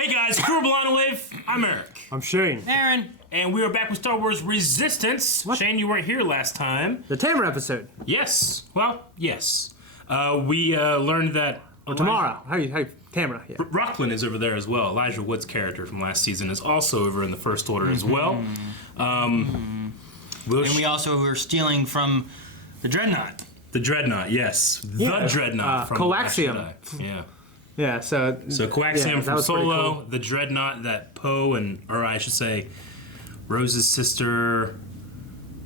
Hey guys, Crew Blonde Wave. I'm Eric. I'm Shane. Aaron. And we are back with Star Wars Resistance. What? Shane, you weren't here last time. The Tamer episode. Yes. Well, yes. We learned that Tamara. How you Tamara, yeah. Rockland is over there as well. Elijah Wood's character from last season is also over in the First Order as well. And we also were stealing from the Dreadnought. The Dreadnought, yes. Yeah. The Dreadnought from Coaxium. Last Jedi. Yeah. Yeah, so Coaxium that from was pretty Solo, cool. the Dreadnought that Poe or I should say, Rose's sister,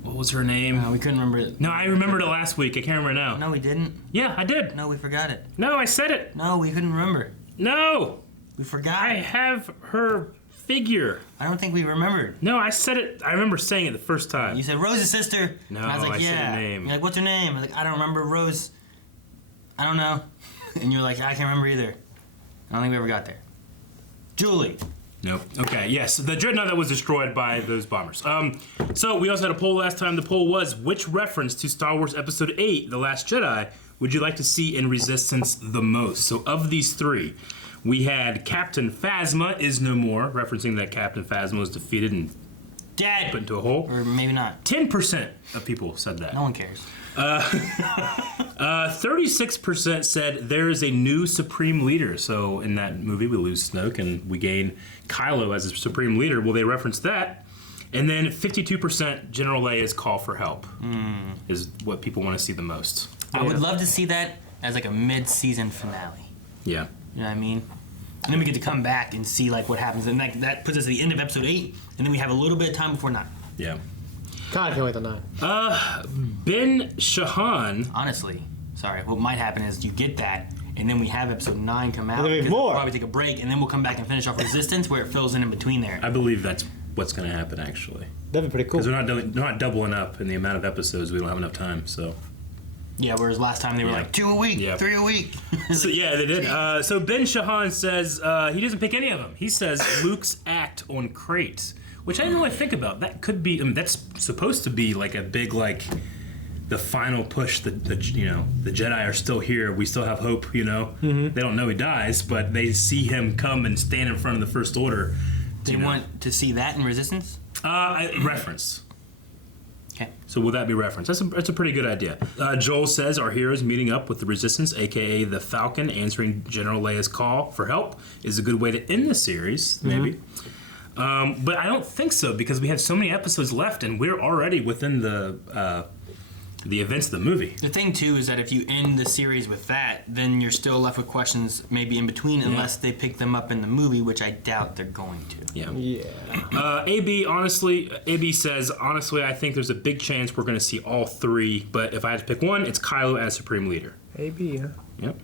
what was her name? We couldn't remember it. No, I remembered it last week. I can't remember now. No, we didn't. Yeah, I did. No, we forgot it. No, I said it. No, we couldn't remember. No, We forgot. I have her figure. I don't think we remembered. No, I said it. I remember saying it the first time. You said Rose's sister. No, and I was like, I said yeah. her name. You're like, what's her name? I was like, I don't remember. Rose. I don't know. And you're like, I can't remember either. I don't think we ever got there. Julie. Nope. Okay, yes. The Dreadnought that was destroyed by those bombers. So we also had a poll last time. The poll was, which reference to Star Wars Episode 8, The Last Jedi, would you like to see in Resistance the most? So of these three, we had Captain Phasma is no more, referencing that Captain Phasma was defeated and Dead. put into a hole. Or maybe not. 10% of people said that. No one cares. 36% said there is a new Supreme Leader. So in that movie, we lose Snoke and we gain Kylo as a Supreme Leader. Well, they referenced that. And then 52% General Leia's call for help is what people want to see the most. I would love to see that as like a mid-season finale. Yeah. You know what I mean? And then we get to come back and see like what happens. And that puts us at the end of episode 8. And then we have a little bit of time before 9. Yeah. God, I can't wait till 9. Ben Shahan. Honestly, sorry. What might happen is you get that, and then we have episode 9 come out. And then we have because more. We'll probably take a break, and then we'll come back and finish off Resistance, where it fills in between there. I believe that's what's going to happen, actually. That'd be pretty cool. Because they're not doubling up in the amount of episodes. We don't have enough time, so. Yeah, whereas last time they were like 2 a week, 3 a week. So yeah, they did. So Ben Shahan says he doesn't pick any of them. He says Luke's act on Crate, which I didn't really think about. That could be. I mean, that's supposed to be like a big the final push. The Jedi are still here. We still have hope. They don't know he dies, but they see him come and stand in front of the First Order. They want to see that in Resistance? Reference. Okay. So will that be referenced? That's a pretty good idea. Joel says our heroes meeting up with the Resistance, a.k.a. the Falcon, answering General Leia's call for help is a good way to end the series, maybe. But I don't think so, because we have so many episodes left, and we're already within the events of the movie. The thing, too, is that if you end the series with that, then you're still left with questions maybe in between, unless they pick them up in the movie, which I doubt they're going to. Yeah. Yeah. AB says, honestly, I think there's a big chance we're going to see all three, but if I had to pick one, it's Kylo as Supreme Leader. AB, huh? Yep.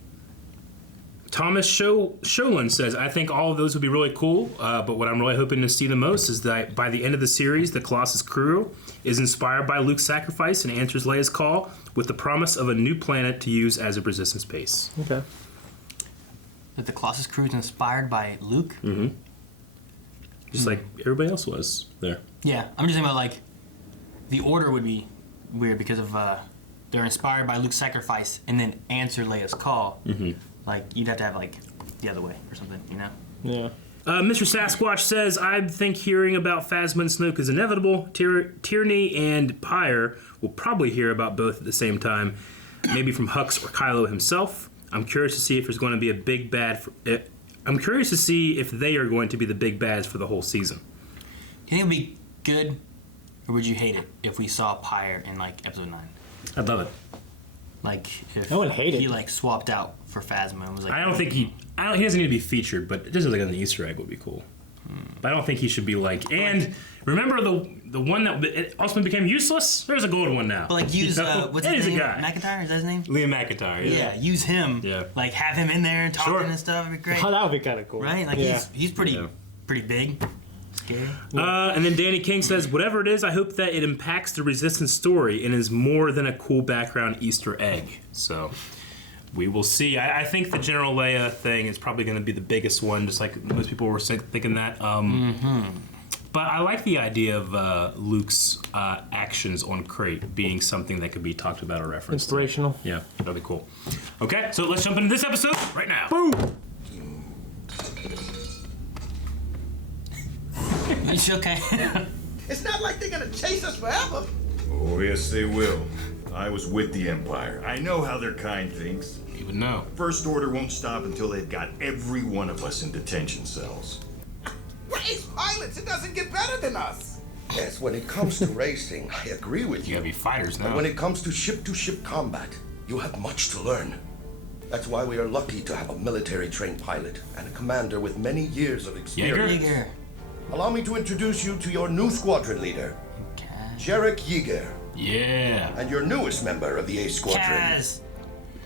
Thomas Sholin says, I think all of those would be really cool, but what I'm really hoping to see the most is that by the end of the series, the Colossus crew is inspired by Luke's sacrifice and answers Leia's call with the promise of a new planet to use as a resistance base. Okay. That the Colossus crew is inspired by Luke? Mm-hmm. Just like everybody else was there. Yeah, I'm just thinking about, like, the order would be weird because of they're inspired by Luke's sacrifice and then answer Leia's call. Mm-hmm. Like, you'd have to have, like, the other way or something, Yeah. Mr. Sasquatch says, I think hearing about Phasma and Snoke is inevitable. Tierney and Pyre will probably hear about both at the same time, maybe from Hux or Kylo himself. I'm curious to see if there's going to be a big bad. I'm curious to see if they are going to be the big bads for the whole season. Do you think it would be good, or would you hate it if we saw Pyre in, like, episode 9? I'd love it. Like, if I wouldn't hate he, it. like, swapped out for Phasma and was like... I don't think he doesn't need to be featured, but just like an Easter egg would be cool. But I don't think he should be like. And remember the one that also became useless? There's a golden one now. But, like, use, what's his name? a guy. McIntyre, is that his name? Liam McIntyre. Yeah, use him. Yeah. Like, have him in there and talking and stuff. It'd be great. Oh, that would be kind of cool. Right? Like, yeah. he's pretty big. Scary. And then Danny King says, whatever it is, I hope that it impacts the Resistance story and is more than a cool background Easter egg. So we will see. I think the General Leia thing is probably going to be the biggest one, just like most people were thinking that. But I like the idea of Luke's actions on Crate being something that could be talked about or referenced. Inspirational. Yeah, that'd be cool. Okay, so let's jump into this episode right now. Boom! You shook hand. It's not like they're gonna chase us forever. Oh, yes, they will. I was with the Empire. I know how their kind thinks. You would know. First Order won't stop until they've got every one of us in detention cells. We're ace pilots. It doesn't get better than us. Yes, when it comes to racing, I agree with You you. gotta be fighters But now. when it comes to ship-to-ship combat, you have much to learn. That's why we are lucky to have a military-trained pilot and a commander with many years of experience. Yeager. Allow me to introduce you to your new squadron leader, Jarek Yeager, Yeah. and your newest member of the A Squadron. Kaz.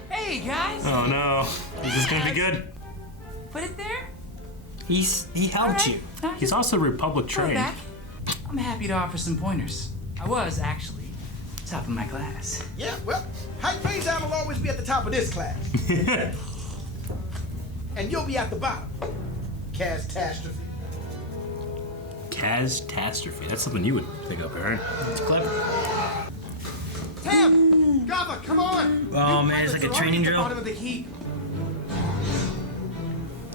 Hey guys, Oh no. Is this gonna be good? put it there. He helped you. He's also Republic Throw it trained. back. I'm happy to offer some pointers. I was actually top of my class. Yeah, well, Hype Phase-Down will always be at the top of this class. And you'll be at the bottom. Catastrophe. Catastrophe. That's something you would think of, Aaron. It's clever. Tam! Gava, come on! Oh, New man, it's pilots like a are already training at the drill. bottom of the heap.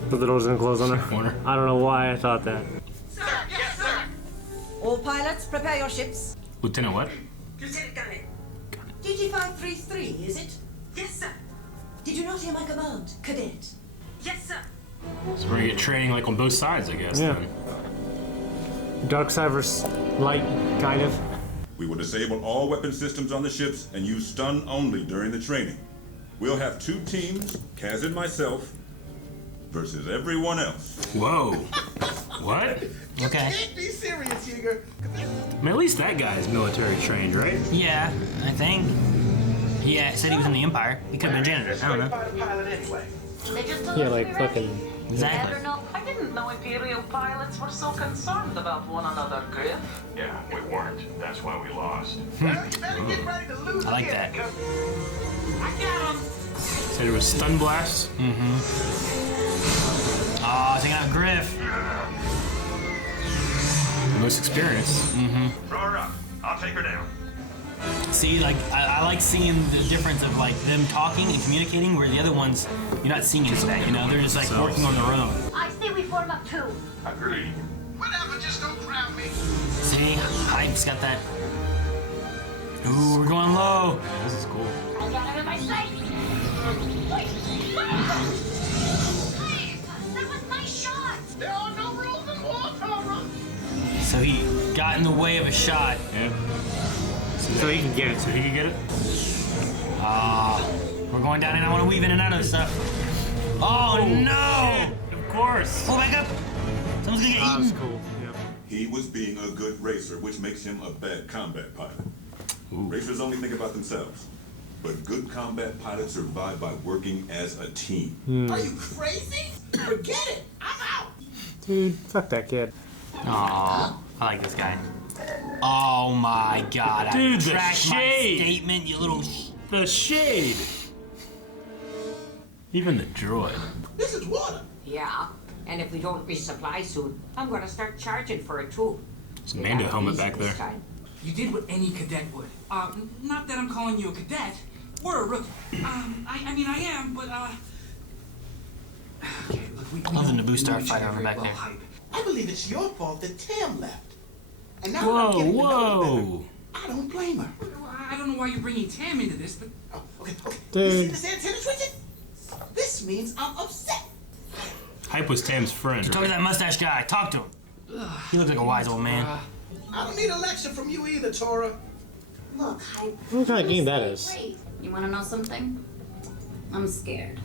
But the door's gonna close on her. Corner. I don't know why I thought that. Sir, yes, sir! All pilots, prepare your ships. Lieutenant what? Lieutenant Gunning. DG533, is it? Yes, sir. Did you not hear my command, cadet? Yes, sir. So we're gonna get training like on both sides, I guess. Yeah. Then. Dark side versus light, kind of. We will disable all weapon systems on the ships and use stun only during the training. We'll have 2 teams, Kaz and myself, versus everyone else. Whoa. What? You Okay. can't be serious, Yeager. I mean, at least that guy's military trained, right? Yeah, I think. Yeah, said he was in the Empire. He could have been a janitor. I don't know. Fighter pilot anyway. They just told Yeah, us like to be ready. fucking. Exactly. Never know. I didn't know Imperial pilots were so concerned about one another, Griff. Yeah, we weren't. That's why we lost. Well, you better get ready to lose I like again. that. I got him. Said it was stun blast. Oh, taking out Griff. Most experience. Throw her up. I'll take her down. See, like, I like seeing the difference of, like, them talking and communicating, where the other ones, you're not seeing any of that, you know? They're just, like, working on their own. I say we form up too. Agreed. Whatever, just don't crown me. See? Hype's got that. Ooh, we're going low. This is cool. I got him in my sight. Wait, that was my shot. There are no rules in war, Tara. So he got in the way of a shot. Yeah. So he can get it. So he could get it? We're going down, and I want to weave in and out of stuff. Oh, no! Of course. Pull back up. Someone's gonna get That was eaten. cool. Yep. He was being a good racer, which makes him a bad combat pilot. Racers only think about themselves. But good combat pilots survive by working as a team. Are you crazy? Forget it. I'm out. Dude, fuck that kid. Aw, I like this guy. Oh my god, Dude, I the retract my shade. statement, you little The shade. Even the droid. This is water. Yeah, and if we don't resupply soon, I'm gonna start charging for it too. There's a Mando helmet back there. You did what any cadet would. Not that I'm calling you a cadet. We're a rookie. I mean, I am, but, okay, look, we Love the know Naboo Starfighter each other over very back well, there. Hype. I believe it's your fault that Tam left. And now that I'm Whoa, getting to know her better, whoa. I don't blame her. I don't know why you're bringing Tam into this, but Oh, okay. You Dude. see this antenna twitching? This means I'm upset. Hype was Tam's friend, Talk to right? that mustache guy, talk to him. He looks like a wise old man. I don't need a lecture from you either, Tora. Look, What kind of game that is? Wait, you want to know something? I'm scared.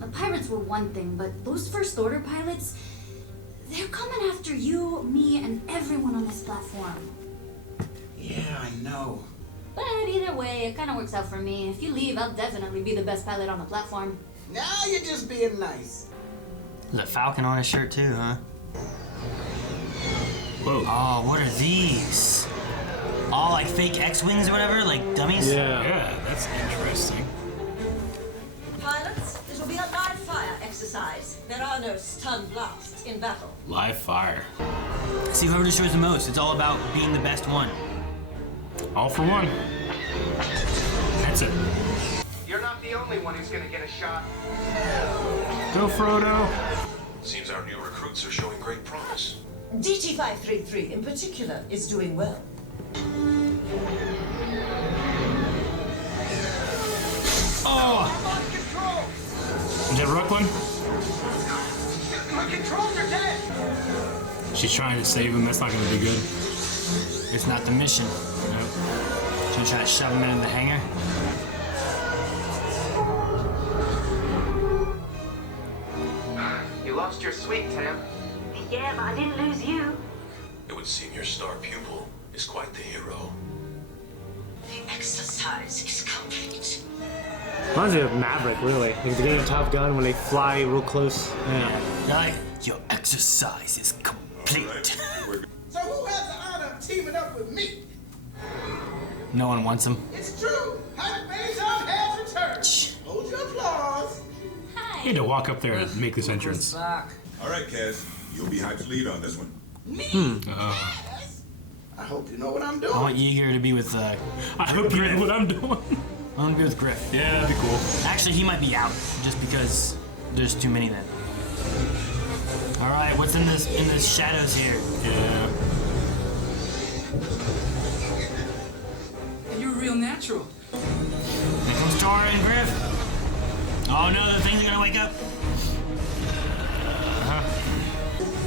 The pirates were one thing, but those First Order pilots, they're coming after you, me, and everyone on this platform. Yeah, I know. But either way, it kind of works out for me. If you leave, I'll definitely be the best pilot on the platform. Now you're just being nice. There's a falcon on his shirt too, huh? Whoa. Oh, what are these? All like fake X-Wings or whatever, like dummies? Yeah. Yeah, that's interesting. Pilots, this will be a live fire exercise. There are no stun blasts in battle. Live fire. See, whoever destroys the most, it's all about being the best one. All for one. That's it. You're not the only one who's gonna get a shot. Go, Frodo. Seems our new recruits are showing great promise. DT-533 in particular is doing well. Oh! I'm on control. Is that Brooklyn? My controls are dead. She's trying to save him. That's not going to be good. It's not the mission. Nope. Should we try to shove him into the hangar? You lost your sweet, Tam. Yeah, but I didn't lose you. It would seem your star pupil is quite the hero. The exercise is complete. Reminds me of Maverick, really. Like the beginning of Top Gun when they fly real close. Yeah. Like, your exercise is complete. So who has the honor of teaming up with me? No one wants him. It's true. Pilot Bezos has returned. Hold your applause. You had to walk up there and make this entrance. All right, Kaz. You'll be Hype's lead on this one. Me? Yes. I hope you know what I'm I doing. want Yeager to be with, I hope you know what I'm doing. I want to be with Griff. Yeah, that'd be cool. Actually, he might be out, just because there's too many then. Alright, what's in this shadows here? Yeah. You're real natural. Here comes Tora and Griff. Oh no, the things are gonna wake up.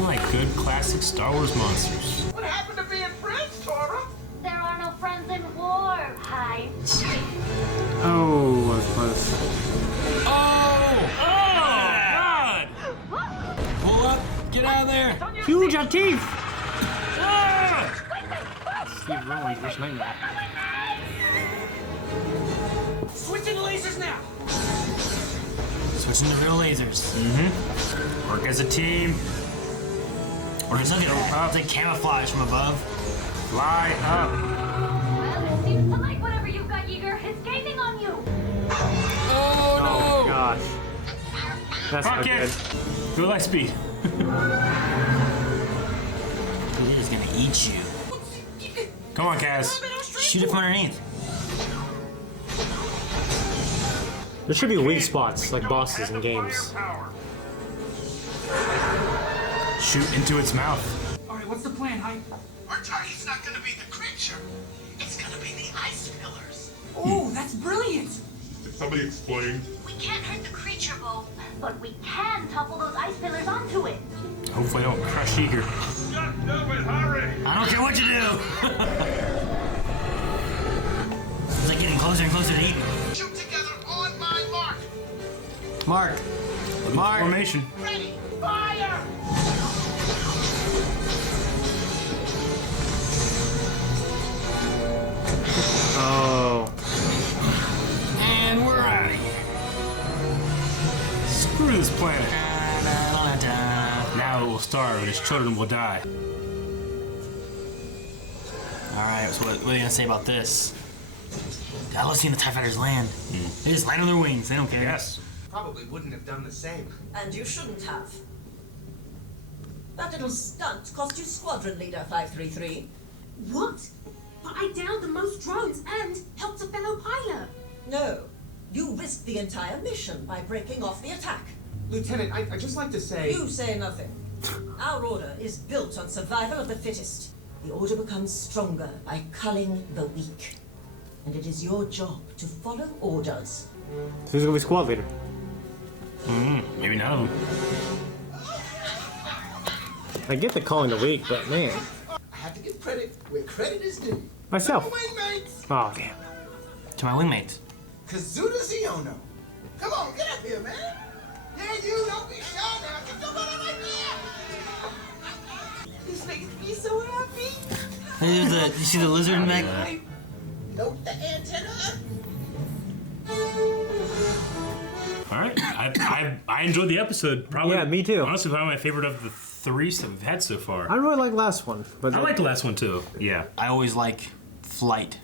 Like good classic Star Wars monsters. What happened to being friends, Tora? There are no friends in war, Hyde. Oh, that was close. Oh! God! Pull up! Get out of there! Huge on teeth! Ah! Steve Rowan's worst nightmare. Switching lasers now. Switching to real lasers. Work as a team. Or just look at it's like camouflage from above. Fly up. Well, it seems to like whatever you've got, Yeager. It's gaining on you. Oh gosh. That's not Fuck good. it. Go light speed. He's gonna eat you. Come on, Kaz. Shoot it from underneath. There should be weak spots like bosses in games. Shoot into its mouth. All right, what's the plan, Hype? Our target's not going to be the creature. It's going to be the ice pillars. Oh, that's brilliant. Did somebody explain? We can't hurt the creature, Bo, but we can topple those ice pillars onto it. Hopefully I don't crush Yeager. Just do it, hurry! I don't care what you do! It's like getting closer and closer to eating. Shoot together on my mark. Mark! Mark! Formation. Ready, fire! Oh. And we're out of here. Screw this planet. Now it will starve and its children will die. Alright, so what are you gonna say about this? I love seeing the TIE Fighters land. They just land on their wings, they don't care. Yes. Probably wouldn't have done the same. And you shouldn't have. That little stunt cost you Squadron Leader 533. What? But I downed the most drones and helped a fellow pilot. No, you risked the entire mission by breaking off the attack. Lieutenant, I'd just like to say... You say nothing. Our order is built on survival of the fittest. The order becomes stronger by culling the weak. And it is your job to follow orders. So who's gonna be squad leader? Maybe none of them. I get the calling the weak, but man. I have to give credit where credit is due. Myself. To my wingmates, Oh damn. To my wingmates. Kazuda Ziono. Come on, get up here, man. Yeah, you don't be shy now. Get your butt right there. This makes me so happy. You see the lizard in the back? Note the antenna. All right. I enjoyed the episode. Probably. Yeah, me too. Honestly, probably my favorite of the three that we've had so far. I really like last one, but I like the last one too. Yeah. I always like flight,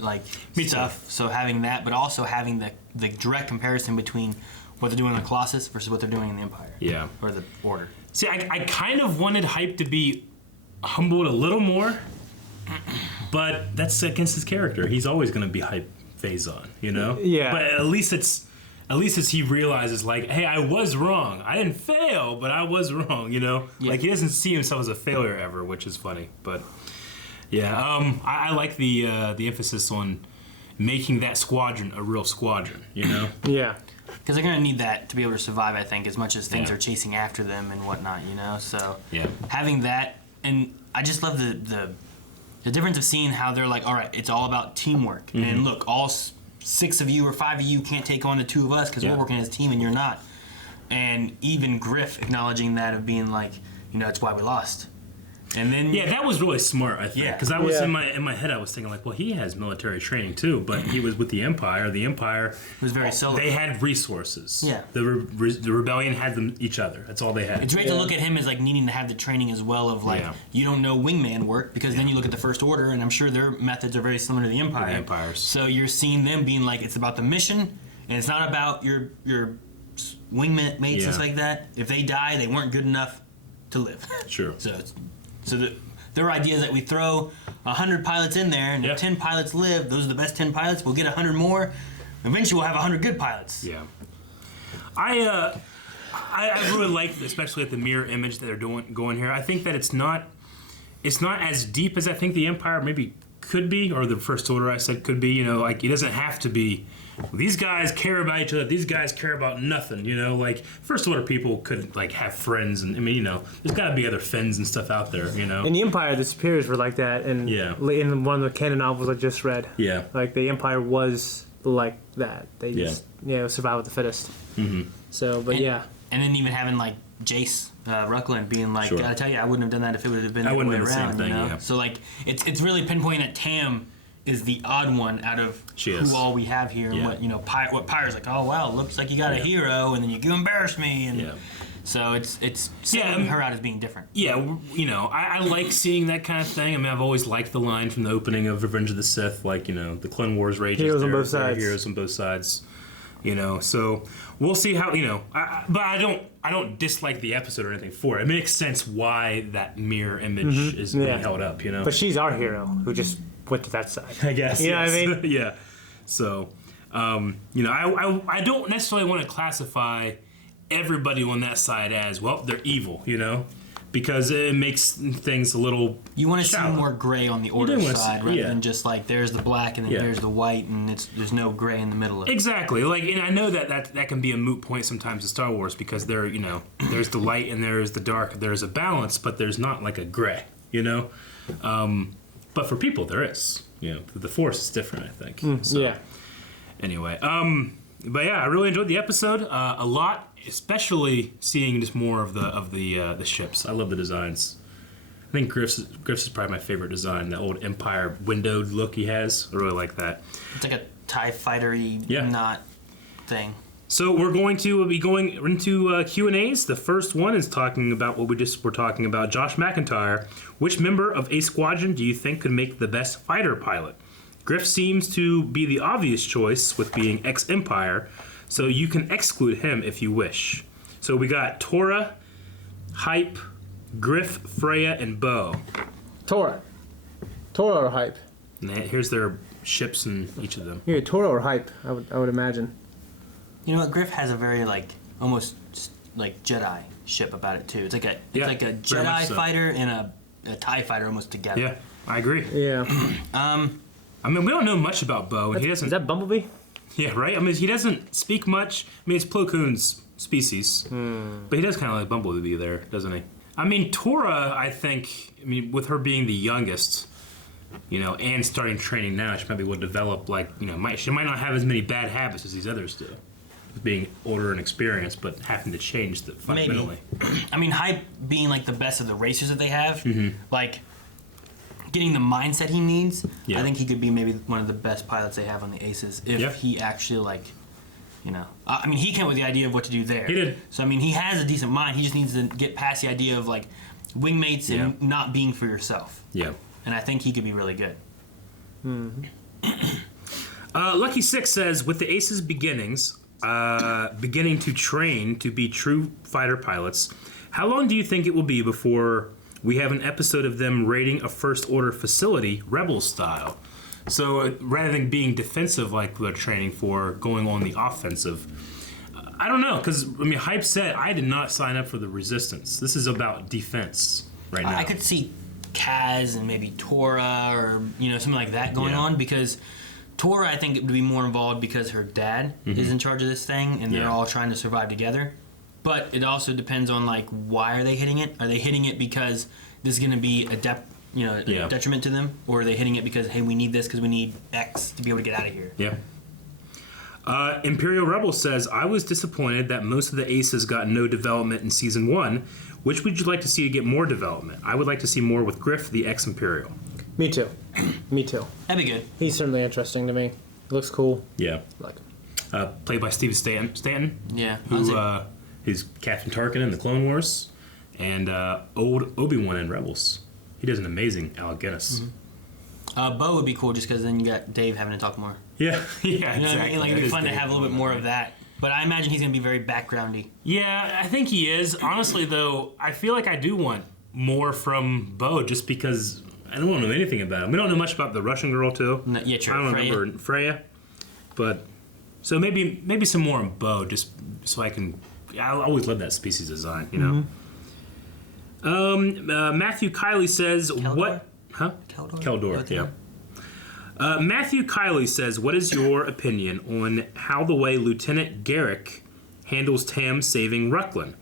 like Me too. stuff. So having that, but also having the direct comparison between what they're doing in the Colossus versus what they're doing in the Empire. Yeah. Or the Order. See, I kind of wanted Hype to be humbled a little more, but that's against his character. He's always going to be Hype phase on, you know? Yeah. But at least at least as he realizes, like, hey, I was wrong. I didn't fail, but I was wrong, you know? Yeah. Like, he doesn't see himself as a failure ever, which is funny. But, yeah, I like the emphasis on making that squadron a real squadron, you know? Yeah. Because they're going to need that to be able to survive, I think, as much as things are chasing after them and whatnot, you know? So having that, and I just love the difference of seeing how they're like, all right, it's all about teamwork. Mm-hmm. And look, all 6 of you or 5 of you can't take on the 2 of us because we're working as a team and you're not. And even Griff acknowledging that of being like, you know, that's why we lost. And then that was really smart, I think, because I was in my head, I was thinking like, well, he has military training too, but he was with the Empire. The Empire was very solo. They had resources. Yeah, the rebellion had them each other. That's all they had. It's great to look at him as like needing to have the training as well of like you don't know wingman work because then you look at the First Order and I'm sure their methods are very similar to the Empire. The Empires. So you're seeing them being like it's about the mission and it's not about your wingman mates and stuff like that. If they die, they weren't good enough to live. Sure. So their idea is that we throw 100 pilots in there, and if 10 pilots live, those are the best 10 pilots. We'll get 100 more. Eventually, we'll have 100 good pilots. Yeah. I really like, especially at the mirror image that they're going here. I think that it's not as deep as I think the Empire maybe could be, or the First Order I said could be. You know, like it doesn't have to be. These guys care about each other. These guys care about nothing. You know, like First Order people could like have friends, and I mean, you know, there's got to be other Finns and stuff out there. You know, In the Empire, the superiors were like that, and in one of the canon novels I just read, like the Empire was like that. They just survive with the fittest. Mm-hmm. So, but and then even having like Jace Ruckland being like, I tell you, I wouldn't have done that if it would have been the other way around. You know? So like, it's really pinpointing that Tam is the odd one out of who all we have here, and what what Pyre's like. Oh wow, looks like you got a hero, and then you embarrass me, and so it's singling her out as being different. Yeah, you know, I like seeing that kind of thing. I mean, I've always liked the line from the opening of Revenge of the Sith, like, you know, the Clone Wars rages. Heroes on both sides. Heroes on both sides. You know, so we'll see how, you know, but I don't dislike the episode or anything for it. It makes sense why that mirror image is being held up, you know. But she's our hero who just went to that side. I guess. You know what I mean? Yeah. So, you know, I don't necessarily want to classify everybody on that side as, well, they're evil, you know, because it makes things a little You want to see shallow. more gray on the Order side rather than just like there's the black and then there's the white and there's no gray in the middle of it. Exactly. Like, and I know that can be a moot point sometimes in Star Wars because there, you know, there's the light and there's the dark. There's a balance, but there's not like a gray, you know. But for people, there is. You know, the Force is different, I think. So, anyway, but yeah, I really enjoyed the episode a lot, especially seeing just more of the ships. I love the designs. I think Griff's is probably my favorite design. The old Empire windowed look he has. I really like that. It's like a TIE fighter-y knot thing. So we're going to be going into Q&As. The first one is talking about what we just were talking about. Josh McIntyre, which member of a squadron do you think could make the best fighter pilot? Griff seems to be the obvious choice with being ex-Empire, so you can exclude him if you wish. So we got Tora, Hype, Griff, Freya, and Bo. Tora or Hype? And here's their ships in each of them. Yeah, Tora or Hype, I would imagine. You know what? Griff has a very like almost like Jedi ship about it too. It's like a Jedi fighter and a TIE fighter almost together. Yeah, I agree. Yeah. I mean, we don't know much about Bo. He doesn't. Is that Bumblebee? Yeah, right. I mean, he doesn't speak much. I mean, it's Plo Koon's species, but he does kind of like Bumblebee there, doesn't he? I mean, Tora, I think. I mean, with her being the youngest, you know, and starting training now, she probably will develop like, you know, she might not have as many bad habits as these others do, being older and experienced, but having to change fundamentally. Maybe. I mean, Hype being like the best of the racers that they have, like getting the mindset he needs. I think he could be maybe one of the best pilots they have on the Aces if he actually like, you know. I mean, he came up with the idea of what to do there. He did. So I mean, he has a decent mind. He just needs to get past the idea of like wingmates and not being for yourself. Yeah. And I think he could be really good. Lucky Six says, with the Aces beginning to train to be true fighter pilots, how long do you think it will be before we have an episode of them raiding a First Order facility, Rebel style? So rather than being defensive like they're training for, going on the offensive. I don't know, because, I mean, Hype said I did not sign up for the Resistance. This is about defense right now. I could see Kaz and maybe Tora or, something like that going on, because Tora, I think, it would be more involved because her dad is in charge of this thing, and they're all trying to survive together. But it also depends on, like, why are they hitting it? Are they hitting it because this is going to be a detriment to them? Or are they hitting it because, hey, we need this because we need X to be able to get out of here? Yeah. Imperial Rebel says, I was disappointed that most of the aces got no development in Season 1. Which would you like to see to get more development? I would like to see more with Griff, the ex-Imperial. Me too. Me too. That'd be good. He's certainly interesting to me. Looks cool. Yeah. Like played by Steve Stanton. Yeah. Who is Captain Tarkin in the Clone Wars, and old Obi-Wan in Rebels. He does an amazing Alec Guinness. Bo would be cool just because then you got Dave having to talk more. Yeah, You know what I mean? Like, it'd be fun to have a little bit more of that. But I imagine he's going to be very backgroundy. Yeah, I think he is. Honestly, though, I feel like I do want more from Bo just because I don't know anything about him. We don't know much about the Russian girl, too. No, yeah, true. I don't remember Freya. But, so maybe some more on Bo just so I can... I always love that species design, Matthew Kiley says, Keldor? what... Huh? Keldor, yeah. Matthew Kiley says, what is your opinion on how the way Lieutenant Garrick handles Tam saving Rucklin?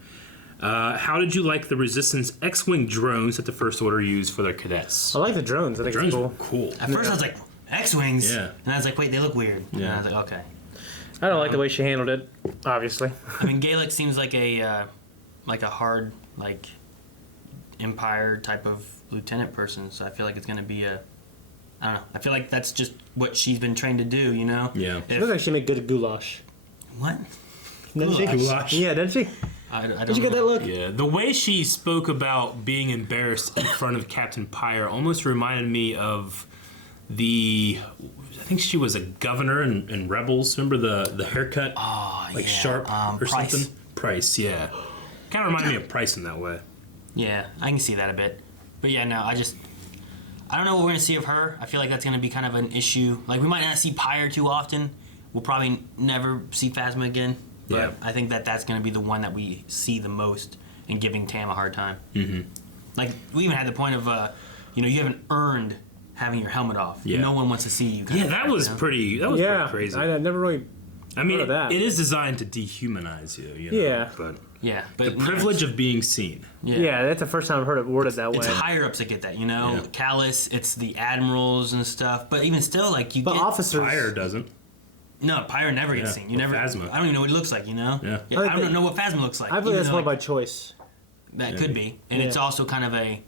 How did you like the Resistance X-Wing drones that the First Order used for their cadets? I like the drones. I think drones it's cool. At first I was like, X-Wings? Yeah. And I was like, wait, they look weird. Yeah. And I was like, okay. I don't like the way she handled it, obviously. I mean, Gaelic seems like a hard, like, Empire type of lieutenant person, so I feel like it's going to be I don't know. I feel like that's just what she's been trained to do, Yeah. She looks like she made good goulash. What? Didn't she? Goulash? Yeah, didn't she? I don't Did you get that look? Yeah. The way she spoke about being embarrassed in front of Captain Pyre almost reminded me of I think she was a governor in Rebels. Remember the haircut? Oh, like yeah. sharp or Price. something? Price, yeah. Kind of reminded me of Price in that way. Yeah, I can see that a bit. But yeah, no, I don't know what we're going to see of her. I feel like that's going to be kind of an issue. Like, we might not see Pyre too often. We'll probably never see Phasma again. But Yeah. I think that's going to be the one that we see the most in giving Tam a hard time. Mm-hmm. Like, we even had the point of, you haven't earned having your helmet off. Yeah. No one wants to see you. That was pretty crazy. I never really I mean, heard of that. it is designed to dehumanize you, Yeah. But Yeah, the but privilege of being seen. Yeah, that's the first time I've heard it worded that way. It's higher ups that get that, Yeah. Callus, it's the admirals and stuff. But even still, like, you But get... officers... Pyre doesn't. No, Pyre never gets Yeah, seen. You or never... Phasma. I don't even know what he looks like, Yeah. I don't know what Phasma looks like. I believe even that's though, more like, by choice. That could be. And it's also kind of a...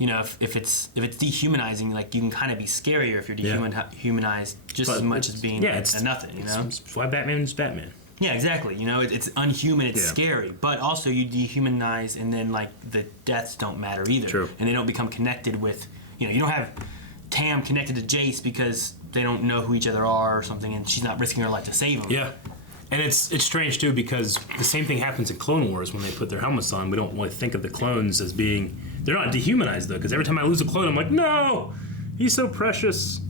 if it's dehumanizing, like, you can kind of be scarier if you're dehumanized just But as much as being a nothing, It's why Batman's Batman. Yeah, exactly. It's unhuman, it's Yeah. scary. But also you dehumanize and then, like, the deaths don't matter either. True. And they don't become connected with, you don't have Tam connected to Jace because they don't know who each other are or something and she's not risking her life to save him. Yeah. And it's strange, too, because the same thing happens in Clone Wars when they put their helmets on. We don't really think of the clones as being... They're not dehumanized, though, because every time I lose a clone, I'm like, no! He's so precious.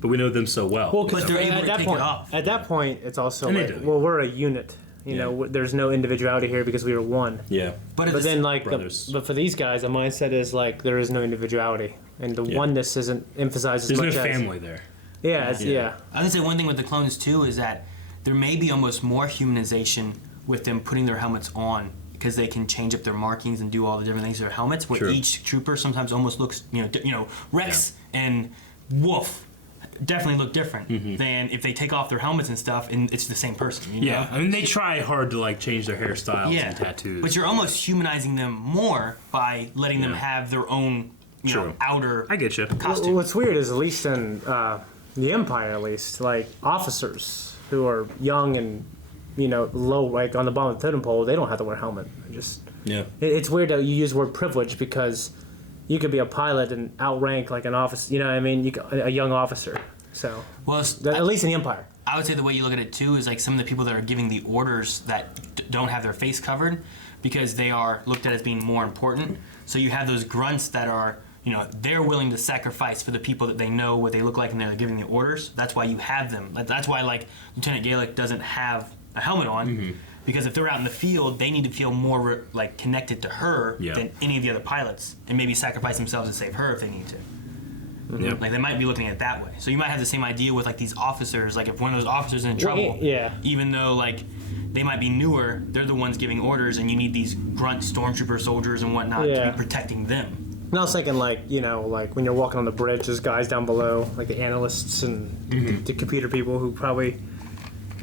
But we know them so well. Well, But they're able to take point, it off. At that point, it's also And they like, do. well, we're a unit. There's no individuality here because we are one. Yeah. But then, like, brothers. but for these guys, the mindset is like there is no individuality, and the oneness isn't emphasized as There's much no as family there. Yeah, yeah. I would say one thing with the clones too is that there may be almost more humanization with them putting their helmets on because they can change up their markings and do all the different things to their helmets. Where True. each trooper sometimes almost looks, Rex and Wolf definitely look different than if they take off their helmets and stuff and it's the same person. Yeah. I mean, they try hard to, like, change their hairstyles and tattoos. But you're almost humanizing them more by letting them have their own, outer I get you. costume. What's weird is at least in the Empire, at least, like officers who are young and low, like on the bottom of the totem pole, they don't have to wear a helmet. It's weird that you use the word privilege because you could be a pilot and outrank like an officer. You know what I mean? A young officer. So at least in the Empire. I would say the way you look at it too is like some of the people that are giving the orders that don't have their face covered because they are looked at as being more important. So you have those grunts that are, they're willing to sacrifice for the people that they know what they look like and they're giving the orders. That's why you have them. That's why, like, Lieutenant Gaelic doesn't have a helmet on Because if they're out in the field, they need to feel more like connected to her than any of the other pilots, and maybe sacrifice themselves to save her if they need to. Like they might be looking at it that way. So you might have the same idea with like these officers. Like if one of those officers is in trouble, even though like they might be newer, they're the ones giving orders, and you need these grunt stormtrooper soldiers and whatnot to be protecting them. And I was thinking, like, you know, like when you're walking on the bridge, there's guys down below, like the analysts and the computer people who probably,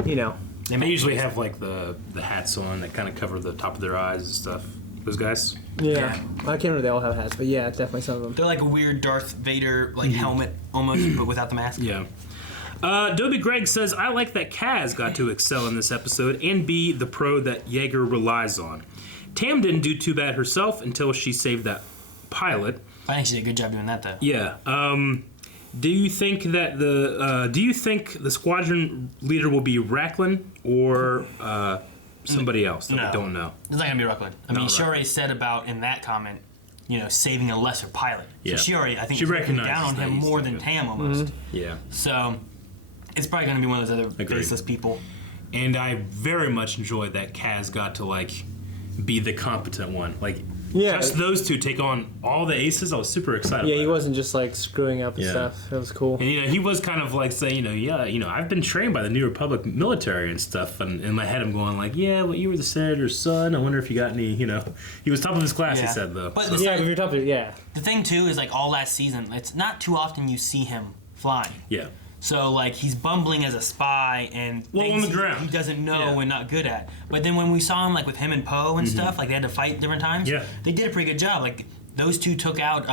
you know. They usually have like the hats on that kind of cover the top of their eyes and stuff. Those guys? Yeah. I can't remember if they all have hats, but yeah, definitely some of them. They're like a weird Darth Vader like helmet almost, but without the mask. Yeah. Dobie Greg says, I like that Kaz got to excel in this episode and be the pro that Yeager relies on. Tam didn't do too bad herself until she saved that pilot. I think she did a good job doing that, though. Yeah. Do you think that the squadron leader will be Racklin or somebody else that we don't know? It's not gonna be Racklin. I mean, she already said about in that comment, you know, saving a lesser pilot. So she already, I think, she's looking down on him more than Tam almost. Yeah. So it's probably gonna be one of those other faceless people. And I very much enjoyed that Kaz got to like be the competent one. Like. Yeah. Just those two take on all the aces. I was super excited. Yeah, he wasn't just like screwing up and stuff. That was cool. And you know, he was kind of like saying, I've been trained by the New Republic military and stuff. And in my head, I'm going like, yeah, well, you were the senator's son. I wonder if you got any. He was top of his class. He said though. But so. If you're top of the thing too is like all last season, it's not too often you see him flying. Yeah. So like he's bumbling as a spy and on the ground he doesn't know and not good at. But then when we saw him like with him and Poe and stuff, like they had to fight different times. Yeah. They did a pretty good job. Like those two took out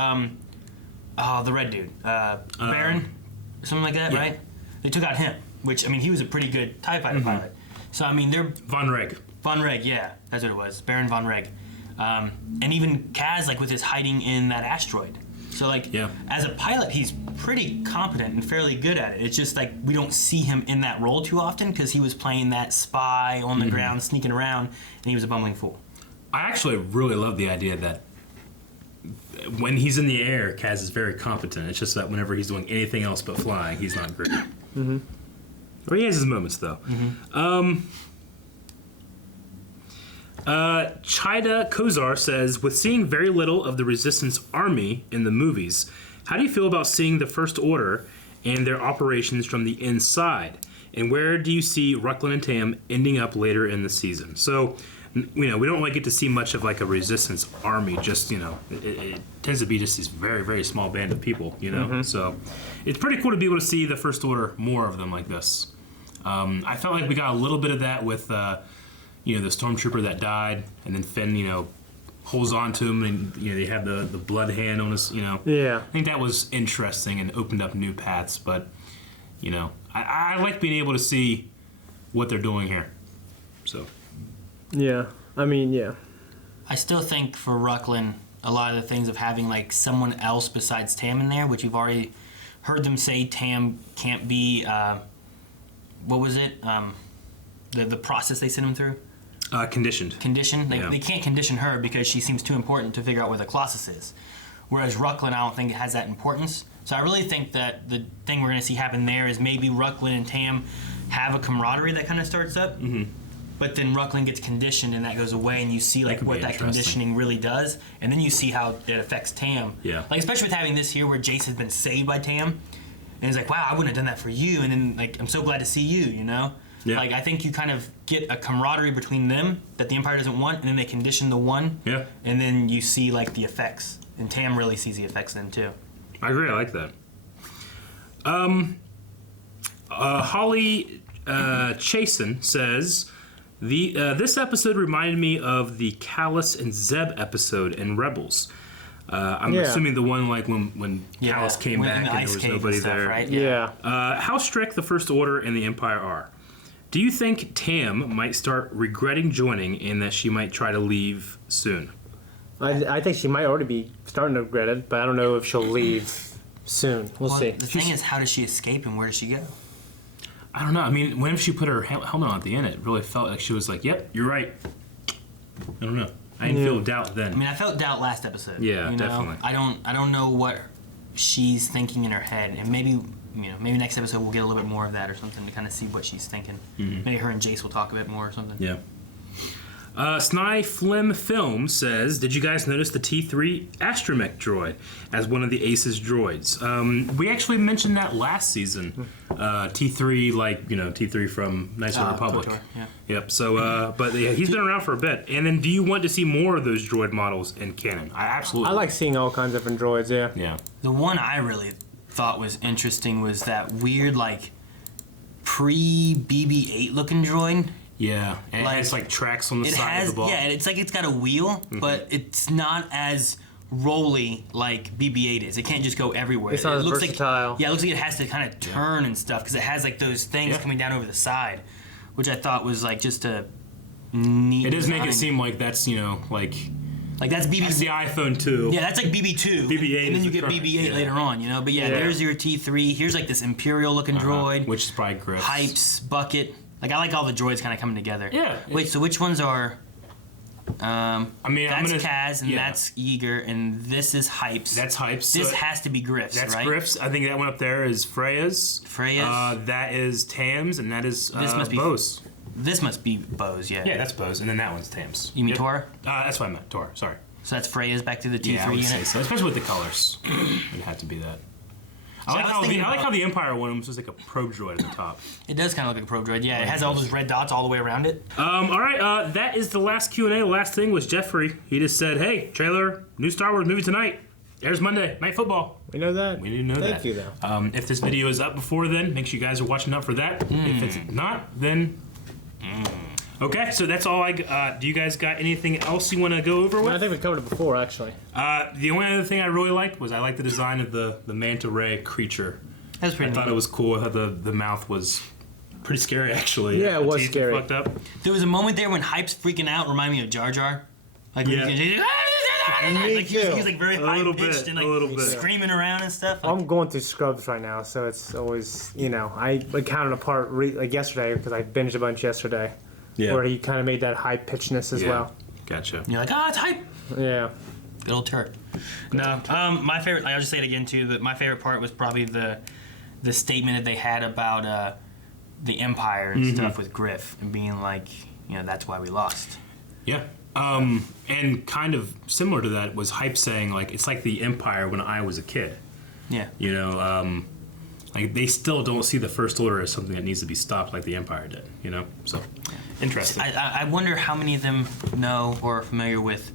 the red dude, Baron, something like that, right? They took out him, which I mean he was a pretty good TIE fighter pilot. So I mean they're Von Reg. Von Reg, yeah, that's what it was, Baron Von Reg, and even Kaz like with his hiding in that asteroid. So like, as a pilot, he's pretty competent and fairly good at it. It's just like we don't see him in that role too often because he was playing that spy on the ground, sneaking around, and he was a bumbling fool. I actually really love the idea that when he's in the air, Kaz is very competent. It's just that whenever he's doing anything else but flying, he's not great. Or he has his moments though. Chida Kozar says, with seeing very little of the Resistance Army in the movies, how do you feel about seeing the First Order and their operations from the inside? And where do you see Racklin and Tam ending up later in the season? So, we don't really get to see much of like a Resistance Army. Just, it tends to be just this very, very small band of people, So, it's pretty cool to be able to see the First Order, more of them like this. I felt like we got a little bit of that with... the stormtrooper that died, and then Finn, holds on to him, and they have the blood hand on his, Yeah. I think that was interesting and opened up new paths. But, I like being able to see what they're doing here. So. Yeah, I mean, yeah. I still think for Racklin, a lot of the things of having like someone else besides Tam in there, which you've already heard them say Tam can't be. What was it? The process they sent him through. Conditioned. They can't condition her because she seems too important to figure out where the Colossus is. Whereas Racklin, I don't think it has that importance. So I really think that the thing we're going to see happen there is maybe Racklin and Tam have a camaraderie that kind of starts up. But then Racklin gets conditioned and that goes away, and you see like what that conditioning really does, and then you see how it affects Tam. Yeah. Like especially with having this here where Jace has been saved by Tam, and he's like, wow, I wouldn't have done that for you, and then like I'm so glad to see you, Yeah. Like, I think you kind of get a camaraderie between them that the Empire doesn't want, and then they condition the one. Yeah. And then you see, like, the effects. And Tam really sees the effects then, too. I agree. I like that. Holly Chasen says, this episode reminded me of the Callus and Zeb episode in Rebels. I'm assuming the one like when Callus came back and there was nobody there. Right? Yeah. How strict the First Order and the Empire are. Do you think Tam might start regretting joining and that she might try to leave soon? I think she might already be starting to regret it, but I don't know if she'll leave soon. We'll see. The thing is, how does she escape and where does she go? I don't know. I mean, whenever she put her helmet on at the end, it really felt like she was like, yep, you're right. I don't know. I didn't feel doubt then. I mean, I felt doubt last episode. Yeah, definitely. I don't know what she's thinking in her head, and maybe next episode we'll get a little bit more of that or something to kind of see what she's thinking. Maybe her and Jace will talk a bit more or something. Yeah. Sny Flim Film says, did you guys notice the T3 astromech droid as one of the Aces droids? We actually mentioned that last season. T3, T3 from Knights of the Republic. KOTOR, yeah. Yep, so, but yeah, he's been around for a bit. And then do you want to see more of those droid models in canon? I absolutely. I like seeing all kinds of different droids, yeah. Yeah. The one I really thought was interesting was that weird, pre-BB-8 looking droid. Yeah, and it has tracks on the side of the ball. Yeah, it's like it's got a wheel, but it's not as rolly like BB-8 is. It can't just go everywhere. It's not as versatile. It looks like it has to kind of turn and stuff because it has those things coming down over the side, which I thought was just a neat. It does design. make it seem like that's that's BB. That's the iPhone 2. Yeah, that's like BB2. BB-8, and then you get BB-8 later on, But there's your T3. Here's this Imperial looking droid, which is probably Griff's. Hypes, Bucket. I like all the droids kind of coming together. Yeah. Wait, so which ones are? That's Kaz, and yeah. that's Yeager, and this is Hypes. That's Hypes. This has to be Griff's, that's right? Griff's. I think that one up there is Freya's. That is Tam's, and that is Bo's. This must be Bo's, yeah. Yeah, that's Bo's, and then that one's Tam's. You mean Tora? That's what I meant, Tora. Sorry. So that's Freya's back to the T3 I would unit? say so, especially with the colors. It'd have to be that. I like how the Empire one was just like a probe droid at the top. It does kind of look like a probe droid, yeah. It has all those red dots all the way around it. All right, that is the last Q&A. The last thing was Jeffrey. He just said, hey, trailer, new Star Wars movie tonight. Airs Monday, Night Football. We know that. We didn't know that. Thank you, though. If this video is up before then, make sure you guys are watching out for that. If it's not, then... Okay, so that's all I got. Do you guys got anything else you want to go over with? I think we covered it before, actually. The only other thing I really liked was I liked the design of the manta ray creature. That was pretty neat. I thought it was cool. I thought the mouth was pretty scary, actually. Yeah, it was Teeth scary. Fucked up. There was a moment there when Hype's freaking out, reminded me of Jar Jar. He was very high pitched and screaming around and stuff. I'm going through Scrubs right now, so it's always I counted apart yesterday because I binged a bunch yesterday. Yeah. Where he kind of made that high pitchedness as well. Gotcha. And you're like, it's Hype. Yeah. Good old turret. No, my favorite. I'll just say it again too. But my favorite part was probably the statement that they had about the Empire and stuff with Griff and being like, that's why we lost. Yeah. And kind of similar to that was Hype saying it's like the Empire when I was a kid. Yeah. They still don't see the First Order as something that needs to be stopped like the Empire did. So interesting. I wonder how many of them know or are familiar with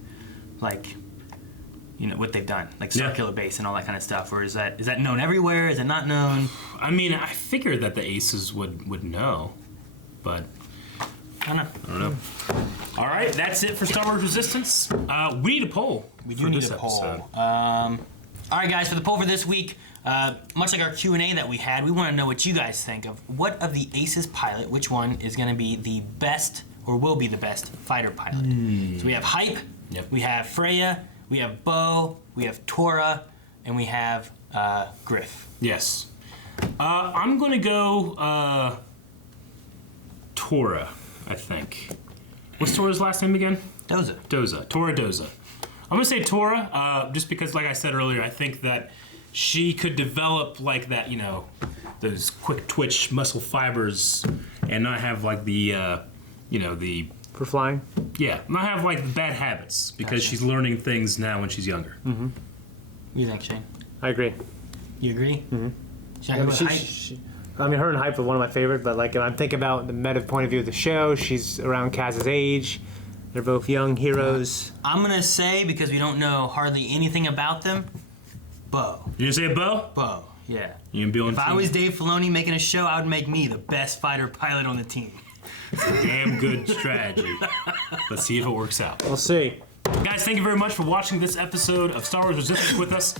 what they've done, Starkiller Base and all that kind of stuff, or is that known everywhere? Is it not known? I mean, I figured that the Aces would know, but I don't know. All right, that's it for Star Wars Resistance. We need a poll. We do need a poll. All right, guys, for the poll for this week, much like our Q&A that we had, we want to know what you guys think of what of the Aces pilot, which one is going to be the best or will be the best fighter pilot. So we have Hype, we have Freya, we have Bo, we have Tora, and we have Griff. Yes. I'm going to go Tora, I think. What's Tora's last name again? Doza. Tora Doza. I'm going to say Tora, just because, like I said earlier, I think that she could develop that, those quick twitch muscle fibers and not have the For flying? Yeah, not have the bad habits because she's learning things now when she's younger. Mm-hmm. What do you think, Shane? I agree. You agree? Mm-hmm. Her and Hype are one of my favorites, but if I'm thinking about the meta point of view of the show, she's around Kaz's age. They're both young heroes. I'm going to say, because we don't know hardly anything about them, Bo. You gonna say Bo? Bo, yeah. You gonna be on If I was Dave Filoni making a show, I would make me the best fighter pilot on the team. It's a damn good strategy. Let's see if it works out. We'll see. Guys, thank you very much for watching this episode of Star Wars Resistance with us.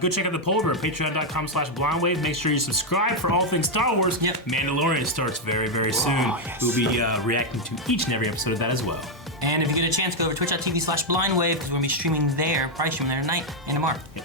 Go check out the poll over at patreon.com/blindwave. Make sure you subscribe for all things Star Wars. Yep. Mandalorian starts very, very soon. Yes. We'll be reacting to each and every episode of that as well. And if you get a chance, go over to twitch.tv/blindwave because we're going to be streaming there, probably streaming there tonight and tomorrow. Yep.